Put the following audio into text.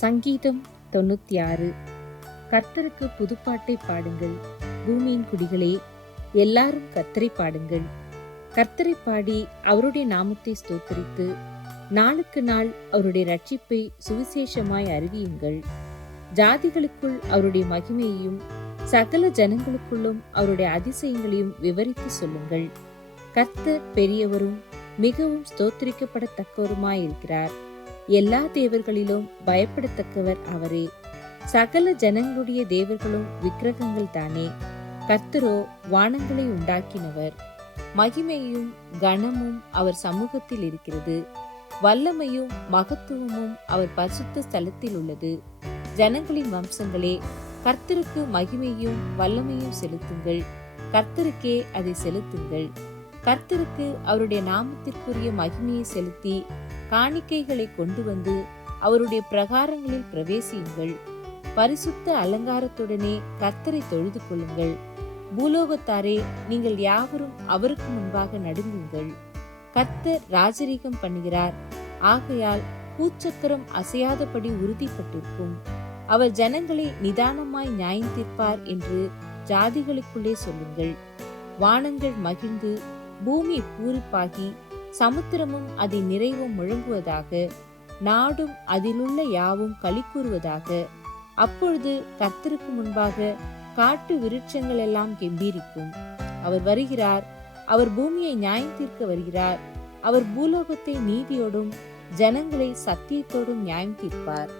சங்கீதம் 96. கர்த்தருக்கு புதுப்பாட்டை பாடுங்கள், பூமியின் குடிகளே, எல்லாரும் கர்த்தரை பாடுங்கள். கர்த்தரை பாடி அவருடைய நாமத்தை ஸ்தோத்தரித்து நாளுக்கு நாள் அவருடைய ரட்சிப்பை சுவிசேஷமாய் அறிவியுங்கள். ஜாதிகளுக்குள் அவருடைய மகிமையையும் சகல ஜனங்களுக்குள்ளும் அவருடைய அதிசயங்களையும் விவரித்து சொல்லுங்கள். கர்த்தர் பெரியவரும் மிகவும் ஸ்தோத்திரிக்கப்படத்தக்கவருமாயிருக்கிறார். எல்லா தேவர்களிலும் பயப்படத்தக்கவர் அவரே. சகல ஜனங்களுடைய தேவர்களும் விக்கிரகங்கள் தானே. கர்த்தரோ வானங்களை உண்டாக்கினவர். மகிமையும் கனமும் அவர் சமூகத்தில் இருக்கிறது. வல்லமையும் மகத்துவமும் அவர் பரிசுத்த ஸ்தலத்தில் உள்ளது. ஜனங்களின் வம்சங்களே, கர்த்தருக்கு மகிமையும் வல்லமையும் செலுத்துங்கள். கர்த்தருக்கே அதை செலுத்துங்கள். கர்த்தருக்கு அவருடைய நாமத்திற்குரிய மகிமையை செலுத்தி காணிக்கைகளை கொண்டு வந்து அவருடைய பிரகாரங்களில் பிரவேசியுங்கள். பரிசுத்த அலங்காரத்துடனே கர்த்தரை தொழுது கொள்ளுங்கள். பூலோகத்தாரே, நீங்கள் யாவரும் அவருக்கு முன்பாக நடுங்குங்கள். கர்த்தர் ராஜரீகம் பண்ணுகிறார். ஆகையால் பூச்சக்கரம் அசையாதபடி உறுதிப்பட்டிருக்கும். அவர் ஜனங்களை நிதானமாய் நியாயம் தீர்ப்பார் என்று ஜாதிகளுக்குள்ளே சொல்லுங்கள். வானங்கள் மகிழ்ந்து பூமி பூரிப்பாகி சமுத்திரமும் அதன் நிறைவும் முழங்குவதாக, நாடும் அதிலுள்ள யாவும் களி கூறுவதாக. அப்பொழுது கர்த்தருக்கு முன்பாக காட்டு விருட்சங்கள் எல்லாம் கெம்பீரிக்கும். அவர் வருகிறார். அவர் பூமியை நியாயம் தீர்க்க வருகிறார். அவர் பூலோகத்தை நீதியோடும் ஜனங்களை சத்தியத்தோடும் நியாயம் தீர்ப்பார்.